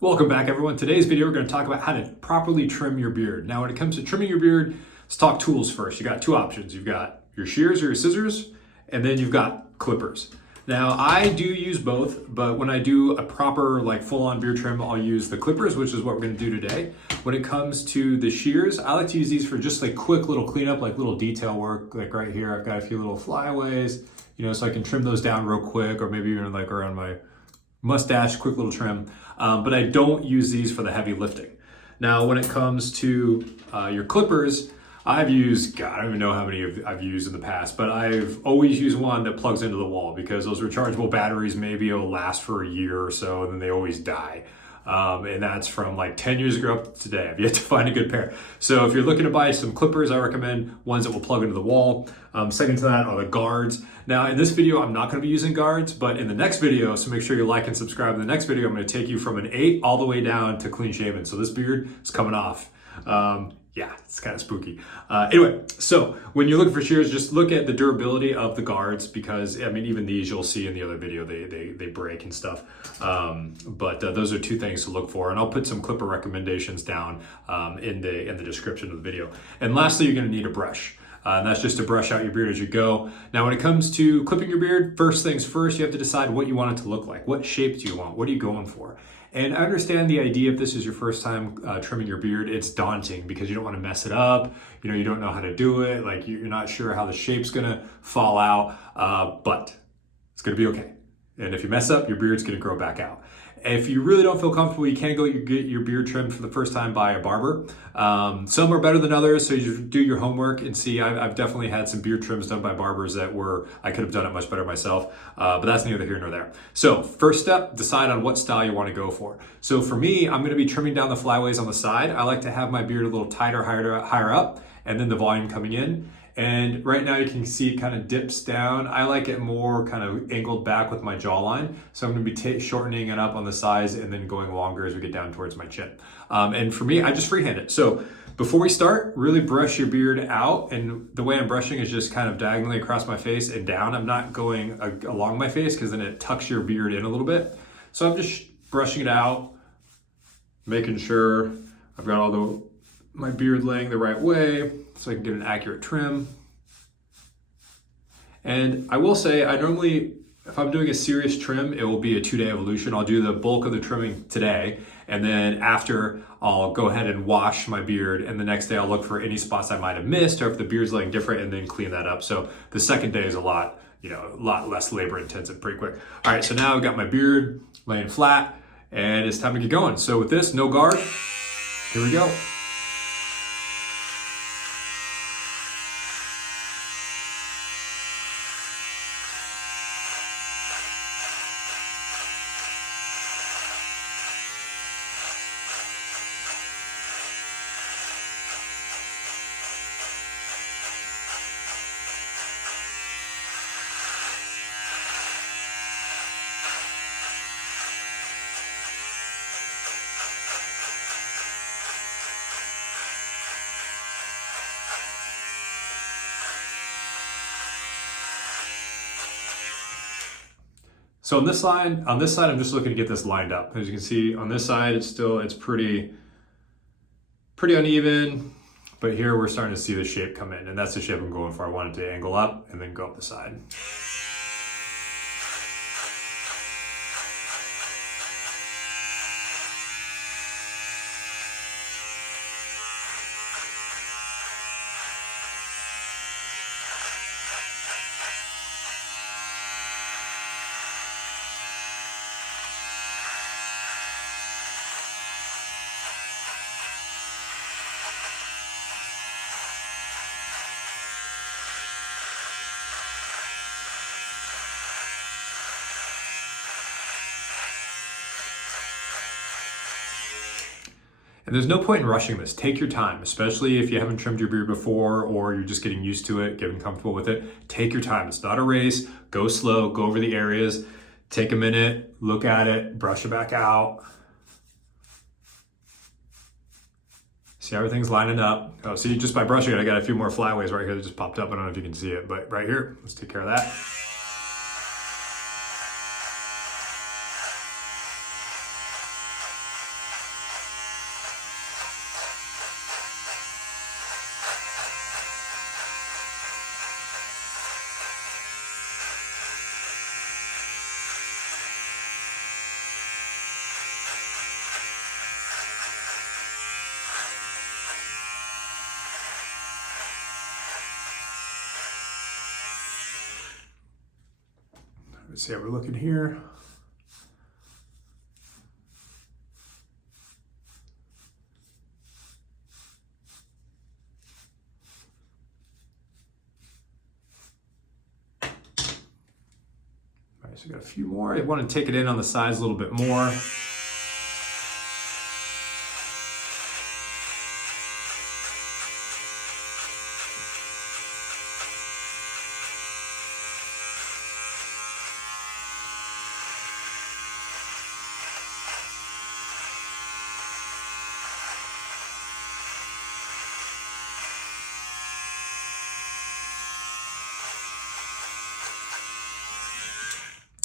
Welcome back, everyone. Today's video, we're going to talk about how to properly trim your beard. Now, when it comes to trimming your beard, let's talk tools first. You got two options. You've got your shears or your scissors, and then you've got clippers. Now, I do use both, but when I do a proper, full-on beard trim, I'll use the clippers, which is what we're going to do today. When it comes to the shears, I like to use these for just quick little cleanup, little detail work. Like right here, I've got a few little flyaways, so I can trim those down real quick, or maybe even around my mustache, quick little trim. But I don't use these for the heavy lifting. Now, when it comes to your clippers, I've used, God, I don't even know how many I've used in the past, but I've always used one that plugs into the wall because those rechargeable batteries, maybe it'll last for a year or so, and then they always die. And that's from 10 years ago up to today. I've yet to find a good pair. So if you're looking to buy some clippers, I recommend ones that will plug into the wall. Second to that are the guards. Now in this video, I'm not gonna be using guards, but in the next video, so make sure you like and subscribe. In the next video, I'm gonna take you from an 8 all the way down to clean shaven. So this beard is coming off. Yeah, it's kind of spooky. Anyway, so when you're looking for shears, just look at the durability of the guards because, even these you'll see in the other video, they break and stuff. But those are two things to look for. And I'll put some clipper recommendations down in the description of the video. And lastly, you're gonna need a brush. And that's just to brush out your beard as you go. Now, when it comes to clipping your beard, first things first, you have to decide what you want it to look like. What shape do you want? What are you going for? And I understand the idea if this is your first time trimming your beard, it's daunting because you don't want to mess it up. You don't know how to do it. You're not sure how the shape's gonna fall out, but it's gonna be okay. And if you mess up, your beard's gonna grow back out. If you really don't feel comfortable, you can go get your beard trimmed for the first time by a barber. Some are better than others, so you do your homework and see. I've definitely had some beard trims done by barbers that I could have done it much better myself, but that's neither here nor there. So first step, decide on what style you want to go for. So for me, I'm going to be trimming down the flyaways on the side. I like to have my beard a little tighter, higher up, and then the volume coming in. And right now you can see it kind of dips down. I like it more kind of angled back with my jawline. So I'm gonna be shortening it up on the sides and then going longer as we get down towards my chin. And for me, I just freehand it. So before we start, really brush your beard out. And the way I'm brushing is just kind of diagonally across my face and down. I'm not going along my face because then it tucks your beard in a little bit. So I'm just brushing it out, making sure I've got all my beard laying the right way so I can get an accurate trim. And I will say, if I'm doing a serious trim, it will be a 2-day evolution. I'll do the bulk of the trimming today, and then after I'll go ahead and wash my beard, and the next day I'll look for any spots I might have missed or if the beard's laying different and then clean that up. So the second day is a lot less labor intensive, pretty quick. All right, so now I've got my beard laying flat and it's time to get going. So with this, no guard, here we go. So on this side, I'm just looking to get this lined up. As you can see, on this side, it's pretty uneven, but here we're starting to see the shape come in, and that's the shape I'm going for. I want it to angle up and then go up the side. And there's no point in rushing this. Take your time, especially if you haven't trimmed your beard before or you're just getting used to it, getting comfortable with it. Take your time. It's not a race. Go slow, go over the areas, take a minute, look at it, brush it back out. See how everything's lining up. Oh, see, just by brushing it, I got a few more flyaways right here that just popped up. I don't know if you can see it, but right here, let's take care of that. Let's see how we're looking here. All right, so we got a few more. I want to take it in on the sides a little bit more.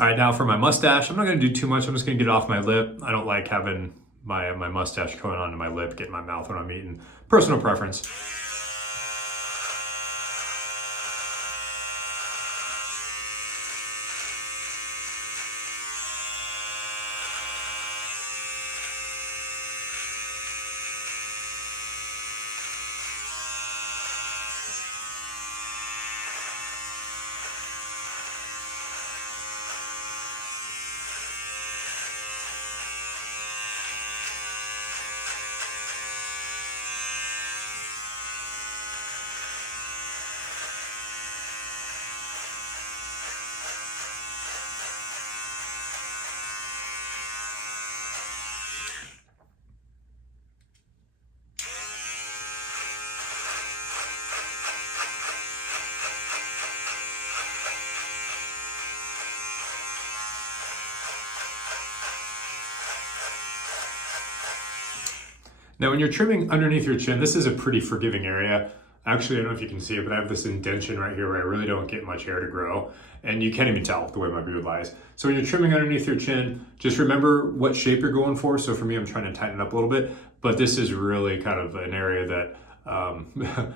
All right, now for my mustache, I'm not gonna do too much. I'm just gonna get it off my lip. I don't like having my mustache going onto my lip, get in my mouth when I'm eating. Personal preference. Now, when you're trimming underneath your chin, this is a pretty forgiving area. Actually, I don't know if you can see it, but I have this indentation right here where I really don't get much hair to grow. And you can't even tell the way my beard lies. So when you're trimming underneath your chin, just remember what shape you're going for. So for me, I'm trying to tighten it up a little bit, but this is really kind of an area that,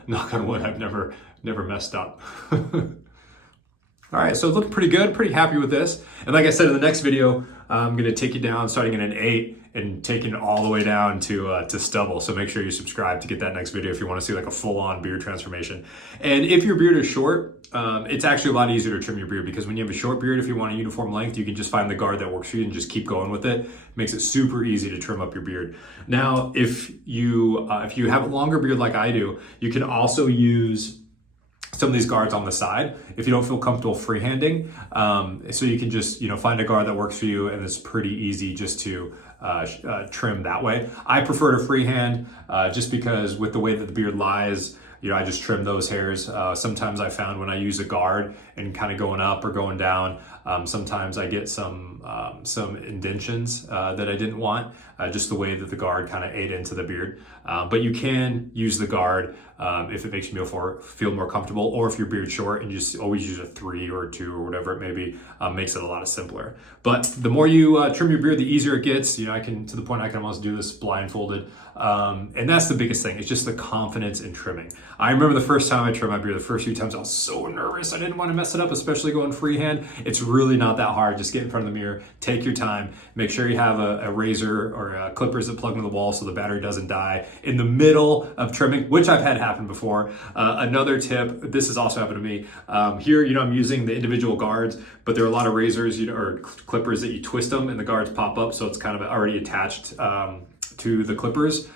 knock on wood, I've never messed up. All right, so it's looking pretty good, pretty happy with this. And like I said, in the next video, I'm gonna take you down starting at an 8 and taking it all the way down to stubble. So make sure you subscribe to get that next video if you wanna see like a full-on beard transformation. And if your beard is short, it's actually a lot easier to trim your beard because when you have a short beard, if you want a uniform length, you can just find the guard that works for you and just keep going with it. Makes it super easy to trim up your beard. Now, if you have a longer beard like I do, you can also use some of these guards on the side if you don't feel comfortable freehanding. So you can just find a guard that works for you, and it's pretty easy just to trim that way. I prefer to freehand just because with the way that the beard lies, I just trim those hairs. Sometimes I found when I use a guard and kind of going up or going down, sometimes I get some indentions that I didn't want, just the way that the guard kind of ate into the beard. But you can use the guard if it makes you feel more comfortable, or if your beard's short and you just always use a 3 or a 2 or whatever it may be, makes it a lot simpler. But the more you trim your beard, the easier it gets. I can almost do this blindfolded. And that's the biggest thing. It's just the confidence in trimming. I remember the first time I trimmed my beard, the first few times I was so nervous. I didn't want to mess it up, especially going freehand. It's really not that hard. Just get in front of the mirror, take your time, make sure you have a razor or clippers that plug into the wall so the battery doesn't die in the middle of trimming, which I've had happen before. Another tip, this has also happened to me. Here, I'm using the individual guards, but there are a lot of razors, or clippers that you twist them and the guards pop up, so it's kind of already attached to the clippers.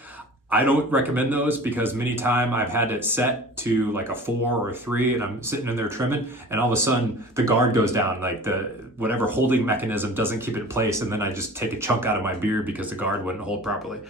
I don't recommend those because many times I've had it set to like a 4 or a 3 and I'm sitting in there trimming and all of a sudden the guard goes down, like the whatever holding mechanism doesn't keep it in place, and then I just take a chunk out of my beard because the guard wouldn't hold properly.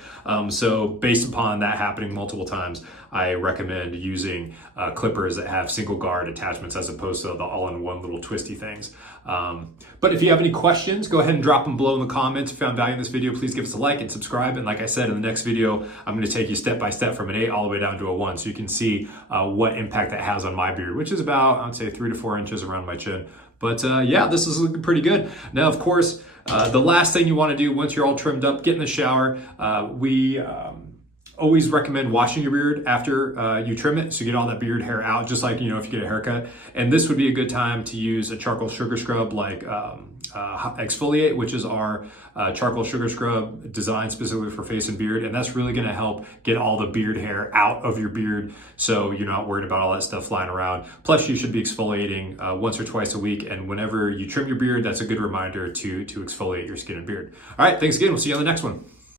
So based upon that happening multiple times, I recommend using clippers that have single guard attachments as opposed to the all-in-one little twisty things. But if you have any questions, go ahead and drop them below in the comments. If you found value in this video, please give us a like and subscribe. And like I said, in the next video, I'm going to take you step by step from an 8 all the way down to a 1, so you can see what impact that has on my beard, which is about, I would say, 3 to 4 inches around my chin. But yeah, this is looking pretty good. Now, of course, the last thing you want to do once you're all trimmed up, get in the shower. Always recommend washing your beard after you trim it, so you get all that beard hair out, just like, if you get a haircut. And this would be a good time to use a charcoal sugar scrub like Exfoliate, which is our charcoal sugar scrub designed specifically for face and beard. And that's really gonna help get all the beard hair out of your beard, so you're not worried about all that stuff flying around. Plus, you should be exfoliating once or twice a week. And whenever you trim your beard, that's a good reminder to exfoliate your skin and beard. All right, thanks again. We'll see you on the next one.